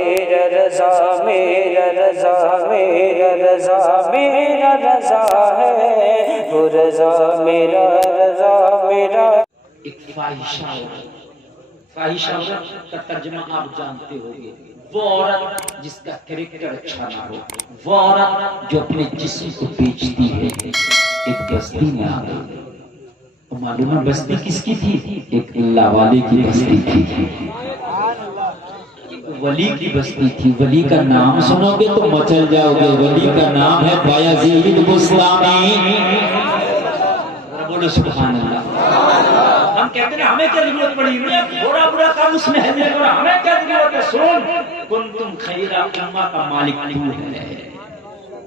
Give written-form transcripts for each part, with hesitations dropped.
میرا رضا میرا رضا میرا رضا میرا رضا ہے، وہ رضا میرا رضا میرا۔ ایک فاحشہ عورت، فاحشہ عورت کا ترجمہ آپ جانتے ہوگے، وہ عورت جس کا کریکٹر اچھا نہ ہو، وہ عورت جو اپنے جسم کو بیچتی ہے۔ ایک بستی میں آ گئی، معلوم ہے بستی کس کی تھی؟ ایک اللہ والے کی بستی تھی، ولی کی بستی تھی۔ ولی کا نام سنو گے تو مچل جاؤ گے۔ ولی کا نام ہے بایزید بستامی۔ بولو سبحان اللہ۔ ہم کہتے ہیں ہمیں کیا ضرورت پڑی، برا برا کام اس میں ہے، ہمیں کیا ضرورت ہے؟ سن، کنتم خیر امہ کا مالک تو ہے،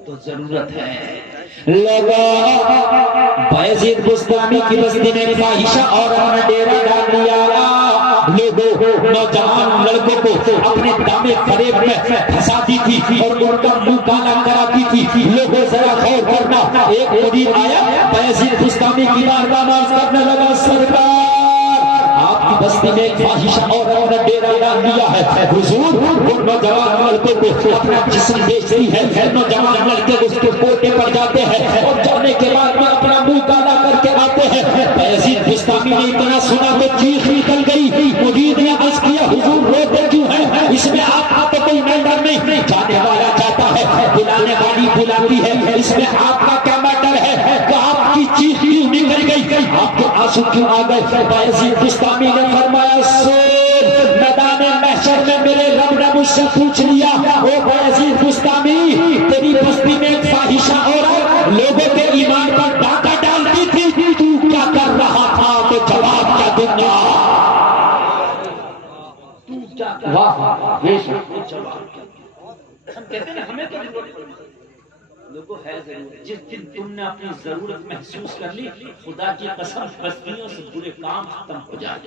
تو ضرورت ہے۔ لگا بایزید بستامی کی بستی میں فاحشہ عورت نے ڈیرا ڈال دیا۔ لوگوں نوجوان لڑکوں کو اپنے دامے فریب میں پھنساتی تھی اور ان کا منہ کالا کراتی تھی۔ لوگوں ذرا غور کرنا، ایک مرید آیا بایزید بستامی کی بارگاہ میں عرض کرنے لگا، سرکار آپ کی بستی میں ایک فاحشہ عورت نے ڈیرا ڈال دیا ہے، حضور ان نوجوان لڑکوں کو اپنا جسم بیچتی ہے، نوجوان لڑکے اس کے کوٹے پر جاتے ہیں اور جانے کے بعد میں اپنا منہ کالا کر کے آتے ہیں۔ بایزید بستامی نے اتنا سنا تو چیخ نکل گئی۔ مرید نے عرض کیا، حضور روتے کیوں ہیں؟ اس میں آپ کا تو کوئی میٹر نہیں، جانے والا جاتا ہے، بلانے والی بلاتی ہے، اس میں آپ کا کیا میٹر ہے؟ کہ آپ کی چیخ کیوں نکل گئی، آپ کے آنسو کیوں آ گئے؟ بایزید بستامی نے فرمایا، سن میدان محشر میں میرے رب نے مجھ سے پوچھ لیا، او بایزید بستامی تیری بستی میں ایک فاحشہ عورت لوگوں کے ایمان پر ڈاکہ ڈالتی تھی، تو کیا کر رہا تھا؟ تو جواب کیا دوں گا؟ واہ بے شک جواب کیا؟ ہم کہتے ہیں ہمیں تو ضرورت لوگوں ہے ضرورت۔ جس دن تم نے اپنی ضرورت محسوس کر لی، خدا کی قسم بستیوں سے برے کام ختم ہو جائے۔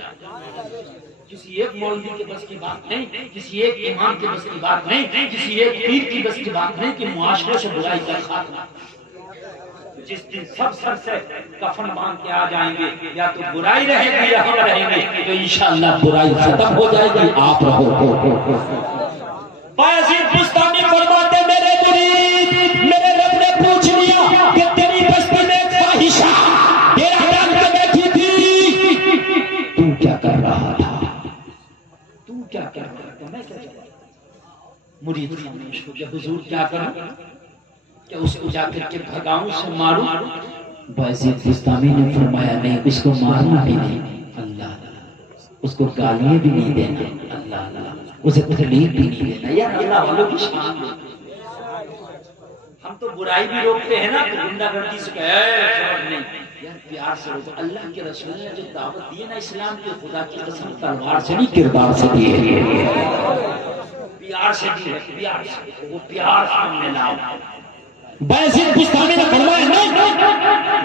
کسی ایک مولوی کے بس کی بات نہیں، کسی ایک امام کے بس کی بات نہیں، کسی ایک پیر کی بس کی بات نہیں کہ معاشرے سے برائی کا خاتمہ۔ جس دن سب سر سے کفن باندھ کے آ جائیں گے، یا تو برائی رہے گی یا ہم رہیں گے، تو انشاءاللہ برائی ختم ہو جائے گی، آپ رہو۔ بایزید بستامی فرماتے، میرے مرید میرے رب نے پوچھ لیا کہ تیری بستی میں ایک فاحشہ ڈیرا ڈال کے بیٹھی تھی، تو کیا کر رہا تھا؟ تو کیا کر رہا تھا؟ میں کیا جواب؟ مرید خاموش ہو گیا، حضور کیا کروں؟ کیا اس کو جا کر کے بھگاؤں، سے ماروں؟ بایزید بستامی نے فرمایا، نہیں، اس کو مارنا بھی نہیں، اللہ اس کو گالیاں بھی نہیں دینا، اللہ اسے تکلیف بھی نہیں دینا۔ یار اللہ والوں کی شان ہے۔ ہم تو برائی بھی روکتے ہیں نا، تو گنڈا گردی سے نہیں، یار پیار سے روکو۔ اللہ کے رسول نے جو دعوت دی ہے نا اسلام کی، خدا کی قسم تلوار سے نہیں کردار سے دی ہے، پیار سے دی ہے، پیار سے، وہ پیار ہم نے لاؤ۔ بایزید بستامی نے فرمایا، نہیں،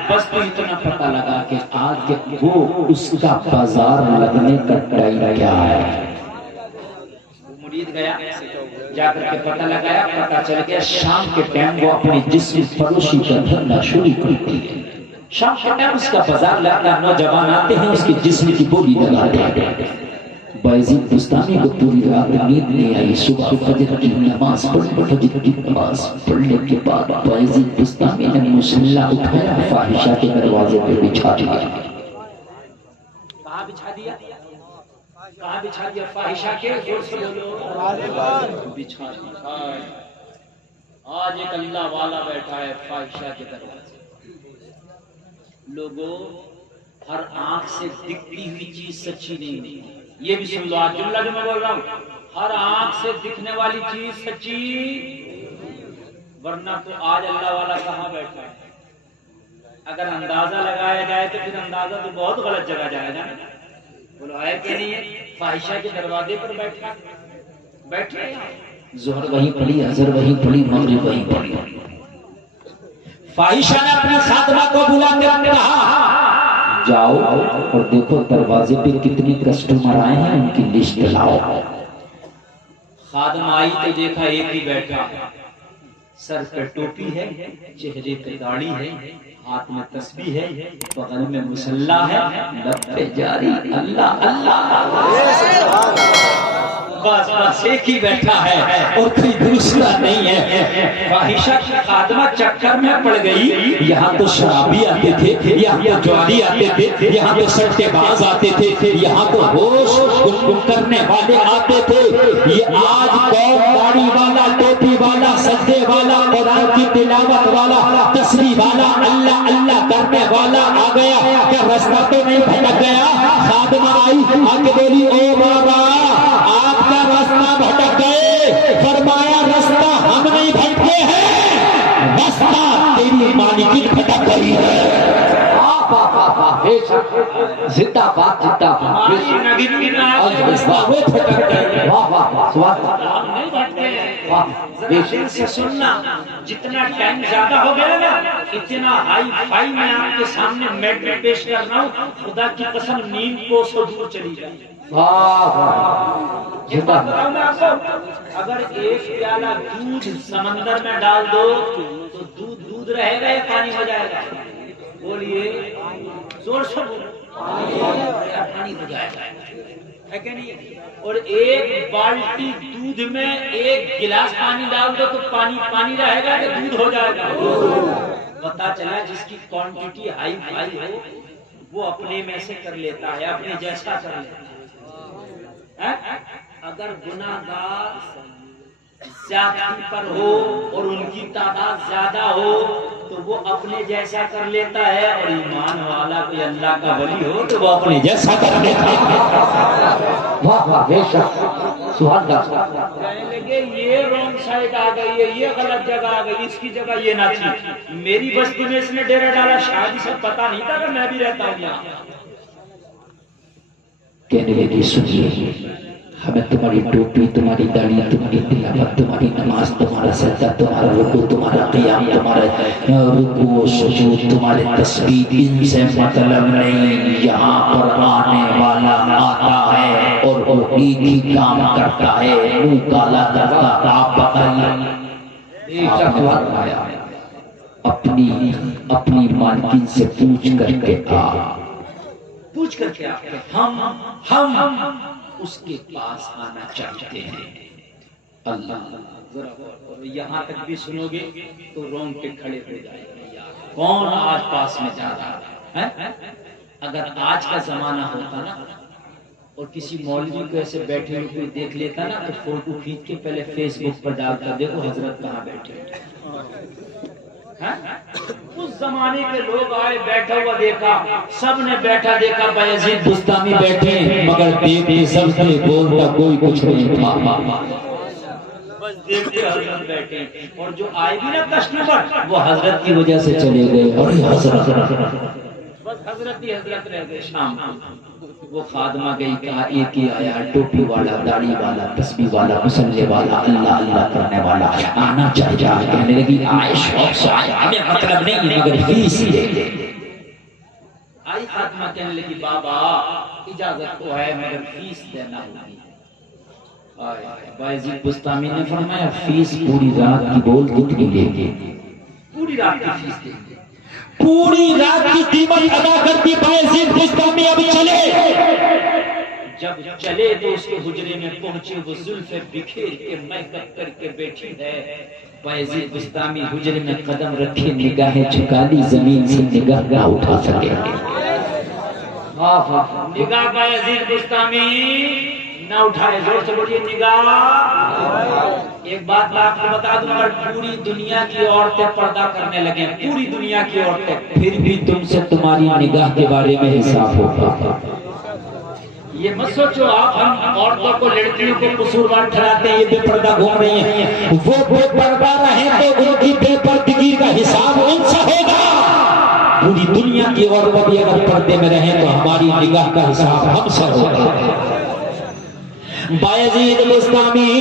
بس تو اتنا پتہ لگا کہ آج وہ اس کا بازار لگنے کا ٹائم کیا ہے۔ مرید گیا، جا کر کے پتہ لگایا، پتہ چل گیا شام کے ٹائم وہ اپنی جسم فروشی کا دھندا شروع کرتی ہے۔ شام کے ٹائم اس کا بازار لگتا ہے، نوجوان آتے ہیں اس کے جسم کی بولی لگاتے ہیں۔ بایزید بستامی کو پوری رات نیند نہیں آئی۔ صبح فجر کی نماز پڑھنے کے بعد بایزید بستامی نے مصلی اٹھایا، فاحشہ کے دروازے پہ بچھا دیا۔ کہاں بچھا دیا؟ کہاں بچھا دیا؟ فاحشہ کے زور سے بولو، بچھا دیا۔ آج ایک اللہ والا بیٹھا ہے فاحشہ کے دروازے۔ لوگوں، ہر آنکھ سے دکھتی ہوئی چیز سچی نہیں ہوتی، یہ بھی سن لو آج جملہ جو میں بول رہا ہوں، ہر آنکھ سے دکھنے والی چیز سچی، ورنہ تو آج اللہ والا کہاں بیٹھا ہے؟ اگر اندازہ لگایا جائے تو پھر اندازہ تو بہت غلط جگہ جائے گا۔ بولو ہے کہ نہیں ہے؟ فاحشہ کے دروازے پر بیٹھا، بیٹھے ظہر وہیں پڑھی، عصر وہیں پڑھی، مغرب وہیں پڑھی۔ فاحشہ نے اپنی خادمہ کو بلا کے کہا، جاؤ اور دیکھو دروازے پہ کتنی کسٹمر آئے ہیں، ان کی لسٹ لاؤ۔ خادم آئی تو دیکھا ایک ہی بیٹھا، سر پہ ٹوپی ہے، چہرے پہ داڑھی ہے، ہاتھ میں تسبیح ہے، بغل میں مصلی ہے، لب پہ جاری اللہ اللہ۔ بس بس ایک ہی بیٹھا ہے اور کوئی دوسرا نہیں ہے. فاحشہ کی خادمہ چکر میں پڑ گئی. یہاں تو شرابی آتے تھے, یہاں تو جواری آتے تھے, یہاں تو سٹے باز آتے تھے, یہاں تو ہوش گم کرنے والے آتے تھے. یہ آج کون داڑھی والا, ٹوپی والا, سجدے والا, قرآن کی تلاوت والا, تسبیح والا, اللہ اللہ کرنے والا آ گیا. کیا رستہ تو نہیں بھٹک گیا؟ خادمہ آئی آ کے بولی او بابا آپ کا راستہ بھٹک گئے. فرمایا رستہ ہم نہیں بھٹکے ہیں, رستہ تیری مالکین بھٹک گئی ہے. زندہ باد زندہ باد. دل سے سننا, جتنا ٹائم زیادہ ہو گیا نا اتنا ہائی فائی میں آپ کے سامنے میڈ پیش کر رہا ہوں. خدا کی قسم نیند کو سو دور چلی جائے. یہ بات بتاؤں میں آپ کو, اگر ایک پیالہ دودھ سمندر میں ڈال دو تو دودھ دودھ رہے گا یا پانی ہو جائے گا؟ بولیے زور سے بولو. پانی ہو جائے گا ہے کہ نہیں؟ اور ایک بالٹی دودھ میں ایک گلاس پانی ڈال دو تو پانی پانی رہے گا یا دودھ ہو جائے گا؟ پتا چلا جس کی کوانٹٹی ہائی فائی ہو وہ اپنے میں سے کر لیتا ہے, اپنے جیسا کر لیتا ہے. اگر گناہگار زیادتی پر ہو اور ان کی تعداد زیادہ ہو تو وہ اپنے جیسا کر لیتا ہے, اور ایمان والا کوئی اللہ کا ولی ہو تو وہ اپنے جیسا کر لیتا ہے. واہ واہ بے شک سبحان اللہ. کہنے لگے یہ رونگ سائڈ آ گئی ہے, یہ غلط جگہ آ گئی, اس کی جگہ یہ نہ تھی. میری بستی میں اس نے ڈیرا ڈالا, شاید اسے پتا نہیں تھا کہ میں بھی رہتا ہوں یہاں. کہنے لگے سنیے, ہمیں تمہاری ٹوپی, تمہاری داڑھی, تمہاری تلاوت, تمہاری نماز, تمہارا سجدہ, تمہارا رکوع, تمہارا قیام, تمہارا رکوع و سجود, تمہارے تسبیح, ان سے مطلب نہیں. یہاں پر آنے والا آتا ہے اور وہ ایک ہی کام کرتا ہے, منہ کالا کرتا. آپ بتائیے, اپنی مالکین سے پوچھ کر کے آ, پوچھ کر کے ہم اس کے پاس آنا چاہتے ہیں. اللہ یہاں تک بھی سنو گے تو رونگ پہ کھڑے ہو جائے گا. کون آج پاس میں جا رہا ہے؟ اگر آج کا زمانہ ہوتا نا اور کسی مولوی کو ایسے بیٹھے ہوئے کوئی دیکھ لیتا نا تو فوٹو کھینچ کے پہلے فیس بک پر ڈالتا, دیکھو حضرت کہاں بیٹھے. اس زمانے کے لوگ آئے, بیٹھا ہوا دیکھا, سب نے بیٹھا دیکھا بایزید بستامی بیٹھے, مگر دیکھتے سب سے بولتا کوئی کچھ نہیں تھا. بس دیکھتے حضرت بیٹھے, اور جو آئے بھی نا کسٹمر وہ حضرت کی وجہ سے چلے گئے, اور حضرت بس حضرت ہی حضرت رہ گئے. شام وہ خادمہ گئی, کہا ایک ہی آیا, ٹوپی والا, داڑھی والا, تسبیح والا, مصلی والا, اللہ اللہ کرنے والا, آنا چاہیے. کہنے لگی آئے شوق سے آئے, ہمیں مطلب نہیں مگر فیس دے دے. آئی خادمہ کہنے لگی بابا اجازت تو ہے مگر فیس دینا ہوگی. بایزید بستامی نے فرمایا فیس پوری رات کی بول کتنی لے گے؟ پوری رات کی فیس دے گے. پوری رات کی قیمت ادا کرتی بایزید بستامی. اب چلے, جب چلے تو اس کے حجرے میں پہنچے, وہ زلفیں بکھیر کے میک اپ کر کے بیٹھی ہے. بایزید بستامی حجرے میں قدم رکھے, نگاہیں جھکا لی, زمین سے نگاہ نہ اٹھا سکے. نگاہ بایزید بستامی نہ اٹھائے, زور سے بولیے نگاہ. ایک بات میں آپ کو بتا دوں, اگر پوری دنیا کی عورتیں پردہ کرنے لگیں, پوری دنیا کی عورتیں, پھر بھی تم سے تمہاری نگاہ کے بارے میں حساب ہوگا. یہ مت سوچو آپ ہم عورتوں کو, لڑکیوں کو قصوروار ٹھہراتے ہیں, یہ بے پردہ گھوم رہی ہیں. وہ بے پردہ رہیں تو ان کی بے پردگی کا حساب ان سے ہوگا. پوری دنیا کی عورتیں بھی اگر پردے میں رہیں تو ہماری نگاہ کا حساب ہم سے ہوگا. بایزید بستامی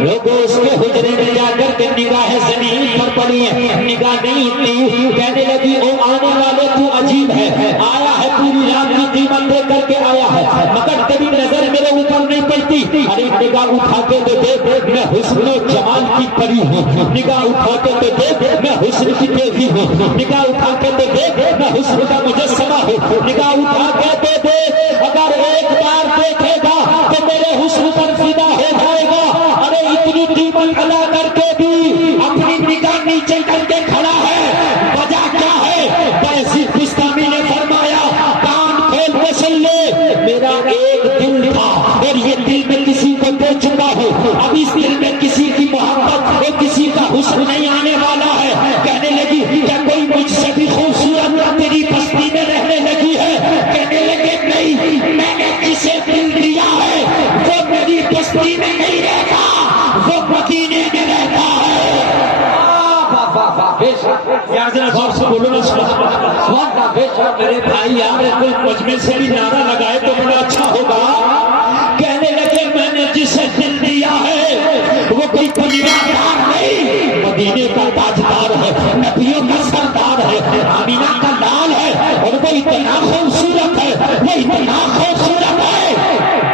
لوگوں اس کے حجرے میں جا کر کے نگاہ زمین پر پڑی ہے, نگاہ نہیں تھی. کہنے لگی او آنے والے تو عجیب ہے, آیا ہے پوری رات کی قیمت دے کر کے آیا ہے, مگر کبھی نظر میرے اوپر نہیں پڑتی. ارے نگاہ اٹھا کے تو دیکھ, میں حسن و جمال کی پری ہوں. نگاہ اٹھا کے تو دیکھ, میں حسن کی دیوی ہوں. نگاہ اٹھا کے تو دیکھ, میں حسن کا مجسمہ ہوں. نگاہ اٹھا کے تو دیکھ, اگر ایک بار دیکھے گا تو میرے حسن پر فدا ہوگا. قیمت ادا کر کے بھی اپنی نگاہ نیچے کر کے کھڑا ہے، وجہ کیا ہے؟ یزید بستامی نے فرمایا کان کھول کے سن لے، میرا ایک دل تھا اور یہ دل میں کسی کو دے چکا ہوں، اب اس دل میں کسی کی محبت اور کسی کا حسن نہیں آنے والا ہے۔ کہنے لگی کیا کوئی مجھ سے بھی خوبصورت تیری بستی میں رہنے لگی ہے؟ کہنے لگے نہیں، میں نے جسے دل دیا ہے وہ میری بستی میں نہیں رہتا، وہ مدینے میں رہتا ہے۔ یار ذرا زور سے بولو نا، میرے بھائی یار کوئی مجمع سے بھی نعرہ لگائے تو بڑا اچھا ہوگا۔ کہنے لگے میں نے جسے دل دیا ہے وہ کوئی بنیادار نہیں، مدینے کا تاجدار ہے، نبیوں کا سردار ہے، آمینہ کا لال ہے، اور وہ اتنا خوبصورت ہے، وہ اتنا خوبصورت ہے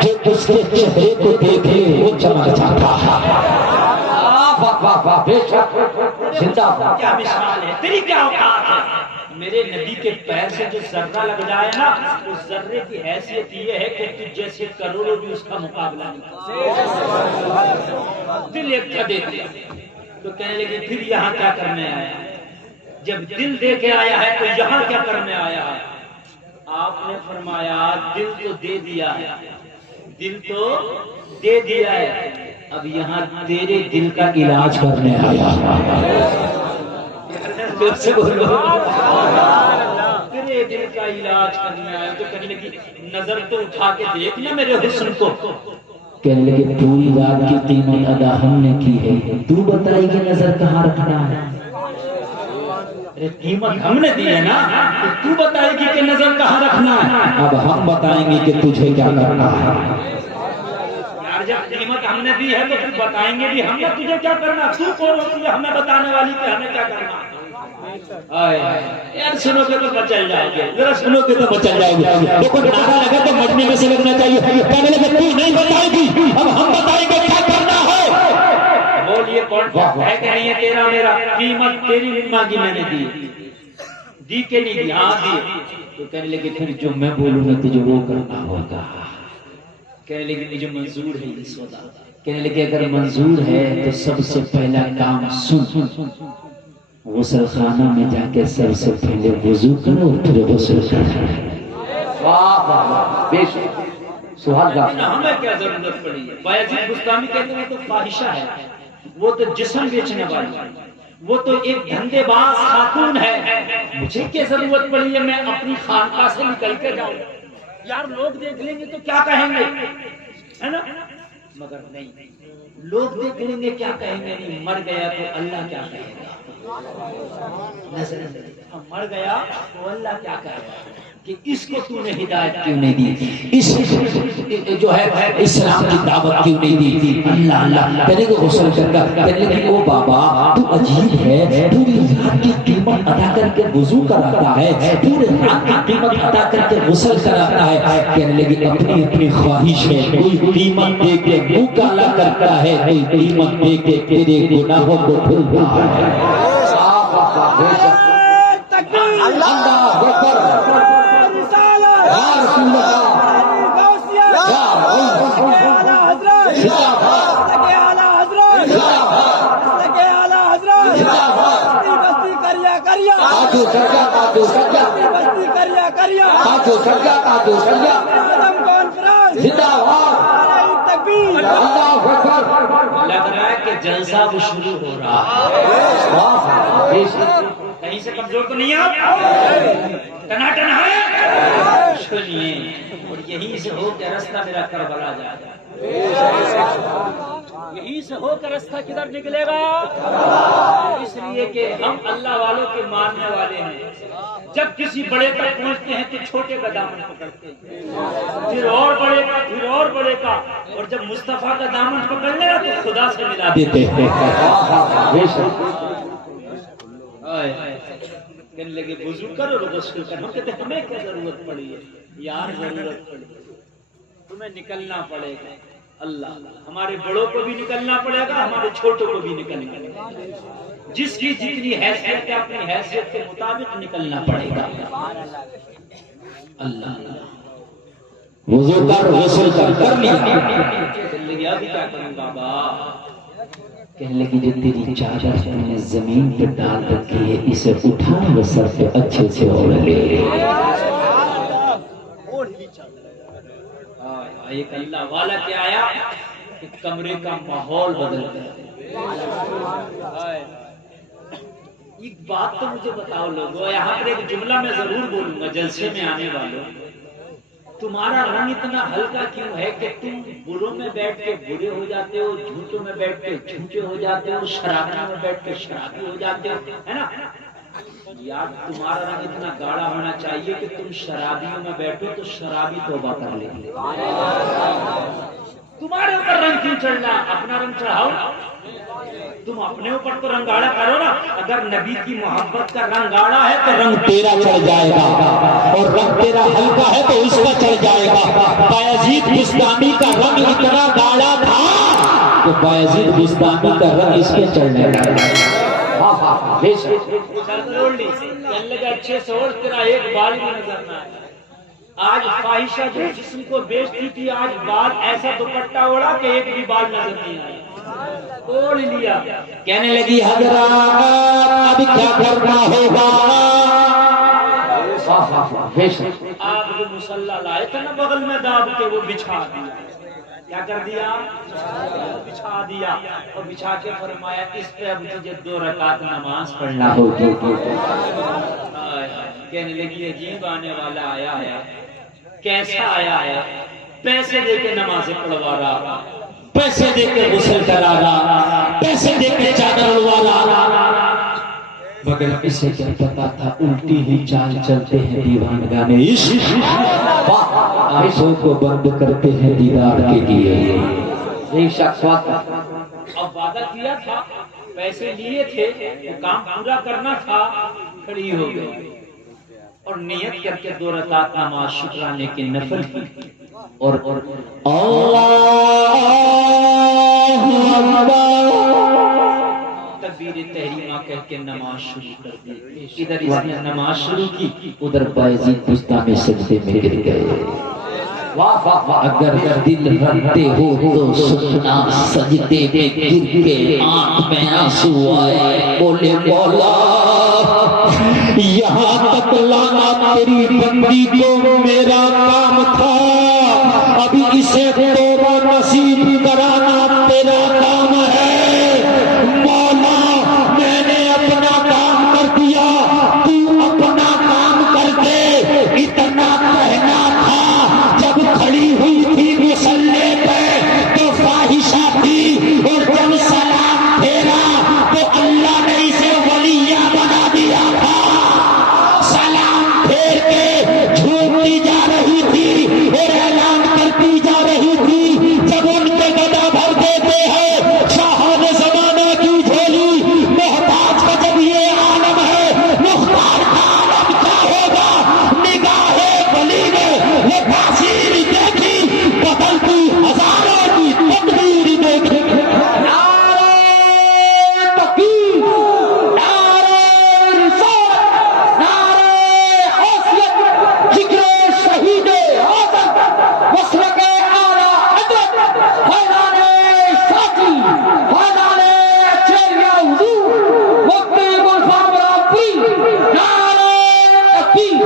جو اس کے چہرے کو دیکھے وہ چمک جاتا ہے۔ کیا مثال ہے تیری، کیا اوقات ہے؟ میرے نبی کے پیر سے جو ذرہ لگ جائے نا، اس ذرے کی حیثیت یہ ہے کہ تجھ جیسے کروڑوں بھی اس کا مقابلہ نہیں کر۔ دل ایک تھا دیتے تو کہنے لگے پھر یہاں کیا کرنے آیا؟ جب دل دے کے آیا ہے تو یہاں کیا کرنے آیا ہے؟ آپ نے فرمایا دل تو دے دیا ہے، دل تو دے دیا ہے، اب یہاں تیرے دل کا علاج کرنے آیا۔ سے بولو تیرے دل کا علاج کرنے آیا۔ تو کہنے لگی نظر تو اٹھا کے دیکھ نا میرے حسن کو۔ کہنے لگے پوری رات کی قیمت ادا ہم نے کی ہے، تو بتائی کہ نظر کہاں رکھنا ہے؟ ارے قیمت ہم نے دی ہے نا، تو بتائے گی کہ نظر کہاں رکھنا ہے؟ اب ہم بتائیں گے کہ تجھے کیا کرنا ہے۔ یار جب قیمت ہم نے دی ہے تو پھر بتائیں گے بھی ہم نے تجھے کیا کرنا۔ تو کون ہوتی ہے ہمیں بتانے والی کہ ہمیں کیا کرنا؟ یار سنو گے تو بچل جاؤ گے، ذرا سنو گے تو بچل جاؤ گے۔ دیکھو نعرہ لگا تو مجمع میں سے لگنا چاہیے۔ کہنے لگے تو نہیں بتائے گی، اب ہم بتائیں گے کیا کرنا ہے۔ بولیے کون ہے کہ نہیں ہے تیرا میرا؟ قیمت تیری مانگی میں نے دی کہ نہیں دی؟ ہاں دی۔ تو کہنے لگے پھر جو میں بولوں گا تجھے وہ کرنا ہوگا۔ کہنے لگے مجھے منظور ہے یہ سودا۔ کہنے لگے اگر منظور ہے تو سب سے پہلا کام سن، غسل خانہ میں جا کے سب سے پہلے وضو کرو پھر غسل کرو۔ واہ واہ بے شک سبحان اللہ۔ ہمیں کیا ضرورت پڑی ہے؟ یزید بستامی کہتے ہیں تو فاحشہ ہے، وہ تو جسم بیچنے والی ہے، وہ تو ایک دھندے باز خاتون ہے، مجھے کیا ضرورت پڑی ہے میں اپنی خانقاہ سے نکل کے جاؤں؟ یار لوگ دیکھ لیں گے تو کیا کہیں گے، ہے نا؟ مگر نہیں، لوگ دیکھ لیں گے کیا کہیں گے نہیں، مر گیا تو اللہ کیا کہے گا؟ مر گیا تو اللہ کیا کہے گا کہ اس کو تو نے ہدایت کیوں نہیں دی، اس جو ہے اسلام کی دعوت کیوں نہیں دی؟ اللہ اللہ کہنے کو غسل کرتا، کہنے لگے او بابا تو عجیب ہے، پوری رات کی قیمت ادا کر کے وضو کراتا ہے، پورے رات کی قیمت ادا کر کے غسل کراتا ہے۔ کہنے لگے اپنی اپنی خواہش ہے، کوئی قیمت دے کے منہ کالا کرتا ہے، کوئی قیمت دے کے تیرے گناہوں کو دھلتا ہے۔ اللہ اکبر لگ رہا ہے کہ جلسہ بھی شروع ہو رہا ہے، کہیں سے کمزور تو نہیں آپ؟ ٹناٹن ہے سنیے، اور یہیں سے ہو کے رستہ میرا کربلا جائے گا، یہیں سے ہو کر رستہ کدھر نکلے گا؟ اس لیے کہ ہم اللہ والوں کے ماننے والے ہیں، جب کسی بڑے تک پہنچتے ہیں تو چھوٹے کا دامن پکڑتے ہیں، پھر اور بڑے کا، پھر اور بڑے کا، اور جب مصطفیٰ کا دامن پکڑ لے تو خدا سے ملا دیتے ہیں۔ کہنے لگے وضو کرو غسل کرو، ہم کہتے ہیں ہمیں کیا ضرورت پڑی ہے؟ یار ضرورت پڑی ہے، تمہیں نکلنا پڑے گا، اللہ ہمارے بڑوں کو بھی نکلنا پڑے گا، ہمارے چھوٹوں کو بھی نکلنا پڑے گا، جس کی جتنی حیثیت ہے اپنی حیثیت کے مطابق نکلنا پڑے گا۔ اللہ وضو کر غسل کر لیا، ابھی کیا کروں بابا؟ کہنے لگی جو تیری چادر تم نے زمین پہ ڈال رکھی ہے اسے اٹھا وہ سر پہ اچھے سے اوڑھ لے. ایک اللہ والا کیا آیا کہ کمرے کا ماحول بدل گیا. ایک بات تو مجھے بتاؤ لوگوں، یہاں پر ایک جملہ میں ضرور بولوں گا جلسے میں آنے والوں، تمہارا رنگ اتنا ہلکا کیوں ہے کہ تم بروں میں بیٹھ کے برے ہو جاتے ہو، جھوٹوں میں بیٹھ کے جھوٹے ہو جاتے ہو، شرابیوں میں بیٹھ کے شرابی ہو جاتے ہو، ہے نا؟ یار تمہارا رنگ اتنا گاڑا ہونا چاہیے کہ تم شرابیوں میں بیٹھو تو شرابی توبہ کر لیں گے. تمہارے اوپر رنگ کیوں چڑھنا؟ اپنا رنگ چڑھاؤ، تم اپنے اوپر تو رنگ گاڑا کرو نا. اگر نبی کی محبت کا رنگ گاڑا ہے تو رنگ تیرا چڑھ جائے گا، اور رنگ تیرا ہلکا ہے تو اس کا چڑھ جائے گا. بایزید بستانی کا رنگ اتنا گاڑا تھا کہ بایزید بستانی کا رنگ اس کے چڑھنے لگا. اچھے سے اور تیرا ایک بال بھی نظر نہ آئے. آج فاحشہ جو جسم کو بیچتی تھی آج بال ایسا دوپٹہ اوڑا کہ ایک بھی بال نظر نہیں آیا، اوڑھ لیا. کہنے لگی حضرات اب کیا کرنا ہوگا؟ آپ جو مسلح لائے تھے نا بغل میں داب کے وہ بچھا دیا. کیا کر دیا؟ بچھا دیا. اور بچھا کے فرمایا اس پہ اب تجھے 2 رکعت نماز پڑھنا ہوگی. کہنے لگی عجیب آنے والا آیا ہے. کیسا آیا ہے؟ پیسے دے کے نمازیں پڑھوا رہا، پیسے دے کے غسل کرا رہا، پیسے دے کے چادر اڑوا رہا، مگر اسے کیا پتا تھا الٹی ہی چال چلتے ہیں دیوانگانے عشق، آنکھوں کو بند کرتے ہیں دیدار کے لیے. ایک شخص اب وعدہ کیا تھا، پیسے لیے تھے، وہ کام پورا کرنا تھا، کھڑی ہو گئی اور نیت کر کے 2 رکعت نماز شکرانے کی نفل کی اور تکبیر تحریمہ کہہ کے نماز شروع کر دی. ادھر اس نے نماز شروع کی، ادھر بایزید بستانی سجدے میں گر گئے. اگر دل رکھتے ہو تو سننا، سجدے میں گر کے آنکھ میں آنسو آئے. بولے مولا یہاں تک لانا تیری بندی کو میرا کام تھا، ابھی اسے توبہ نصیب کرانا تیرا کام ہے. مولا میں نے اپنا کام کر دیا، تو اپنا کام کر دے. اتنا کہنا تھا جب کھڑی ہوئی تھی مصلی پہ تو فاحشہ تھی، اور جب سلام پھیرا تو اللہ نے اسے ولیہ بنا دیا تھا. سلام پھیر کے جھومتی جا رہی تھی اور اعلان کرتی جا رہی تھی. جب ان کے گدا بھر دیتے ہیں شاہان زمانہ کی جھولی، محتاج کا جب یہ عالم ہے، مختار کا عالم کیا ہوگا؟ نگاہ ولی نے وہ تاثیر دیکھی، بدلتی ہزاروں کی تقدیر دیکھی. نعرہ تکبیر، نعرہ رسالت، نعرہ حیثیت، ذکر شہید اعظم، مسلک اعلیٰ حضرت فیضان ساقی، فیضان چہرہ حضور مفتی گلفام رافی، نعرہ تکبیر.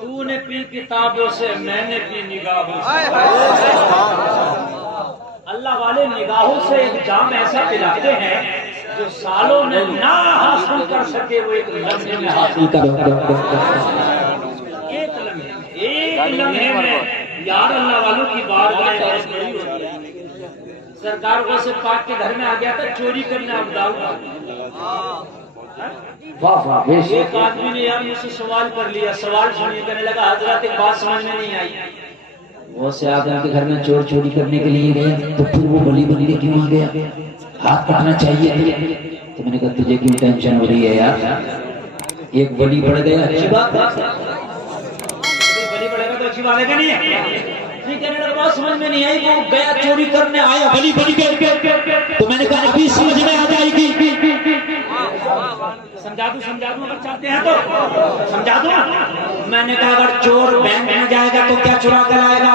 تو نے پی کتابوں سے، میں نے پی نگاہوں سے. اللہ والے نگاہوں سے ایک جام ایسا پلاتے ہیں جو سالوں میں نہ حاصل کر سکے وہ ایک لمحے میں حاصل کر ایک لمحے میں. یار اللہ والوں کی بارگاہ بہت بڑی ہوتی ہے. سرکار کو سے پاک کے گھر میں آ گیا تھا چوری کرنے ابدال کا. ایک آدمی نے یار مجھ سے سوال کر لیا، سوال سنیے، کرنے لگا حضرت ایک بات سمجھ میں نہیں آئی. وہ سے آدمی کے گھر میں چور چوری کرنے کے لیے گیا تو پھر وہ بلی بلی کے کیوں آ گیا؟ ہاتھ کٹنا چاہیے تھا. تو میں نے کہا تجھے کیوں ٹینشن ہو رہی ہے یار؟ ایک بلی پڑ گیا، اچھی بات ہے. بلی پڑے گا تو اچھی بات ہے کہ نہیں ہے؟ کہنے لگا بات سمجھ میں نہیں آئی، وہ گیا چوری کرنے آیا بلی بلی کے. تو میں نے کہا ابھی سمجھ میں آ جائے گی. سمجھا دوں اگر چاہتے ہیں تو سمجھا دوں. میں نے کہا اگر چور بینک میں جائے گا تو کیا چرا کر آئے گا؟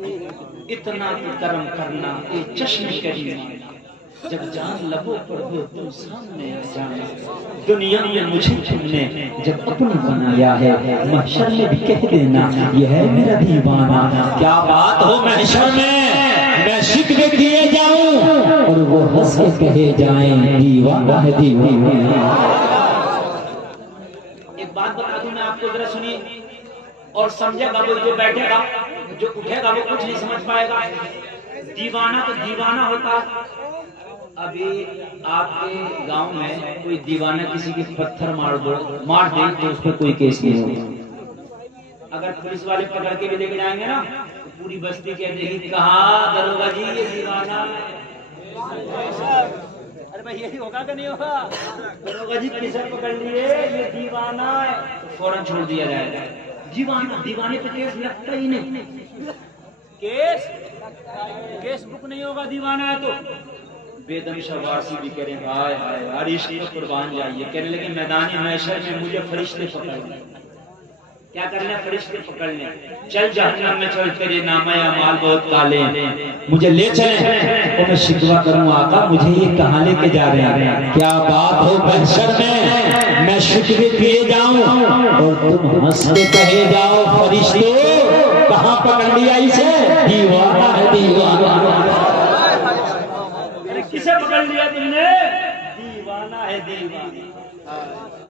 اتنا تو کرم کرنا اے چشم کریم، جب جان لبوں پر ہو تم سامنے آ جانا، دنیا میں مجھے تم نے جب اپنا بنایا ہے، محشر میں بھی کہہ دینا یہ ہے میرا دیوانہ۔ کیا بات ہو محشر میں شکوے کیے جاؤں اور وہ ہنس کے کہے جائیں دیوانہ ہے دیوانہ۔ ایک بات بتا دوں میں آپ کو، ذرا سنیے اور سمجھے گا، وہ جو بیٹھے گا جو اٹھے گا وہ کچھ نہیں سمجھ پائے گا۔ دیوانہ تو دیوانہ ہوتا ہے۔ ابھی آپ کے گاؤں میں کوئی دیوانہ کسی کے پتھر مار دے تو اس پہ کوئی کیس نہیں ہوگا۔ اگر پولیس والے پکڑ کے بھی لے کے جائیں گے نا تو پوری بستی کہہ دے گی کہاں دروگا جی یہ دیوانہ ہے۔ ارے بھائی یہی ہوگا کہ نہیں ہوگا؟ دروگا جی کسے پکڑ لیے یہ دیوانہ ہے تو فوراً چھوڑ دیا جائے گا۔ دیوانے پہ کیس لگتا ہی نہیں، کیس بک نہیں ہوگا دیوانہ ہے تو۔ بے دم شوارسی بھی کہہ رہے ہیں ہائے ہائے ہر عشق پر قربان جائیے، کہنے لگے میدان محشر میں مجھے فرشتے پکڑ لیں۔ کیا کرنا ہے؟ فرشتے پکڑ لیں، چل جہنم میں چل، تیرے نامہ اعمال بہت کالے ہیں، مجھے لے چلیں اور میں شکوہ کروں آقا مجھے یہ کہاں لے کے جا رہے ہیں۔ کیا بات ہو محشر میں شکوے کیے جاؤں اور تم ہنس کے کہے جاؤ فرشتوں کہاں پکڑ لیا اسے، دیوانہ ہے دیوانہ۔ کسے پکڑ لیا تم نے؟ دیوانہ ہے دیوانہ۔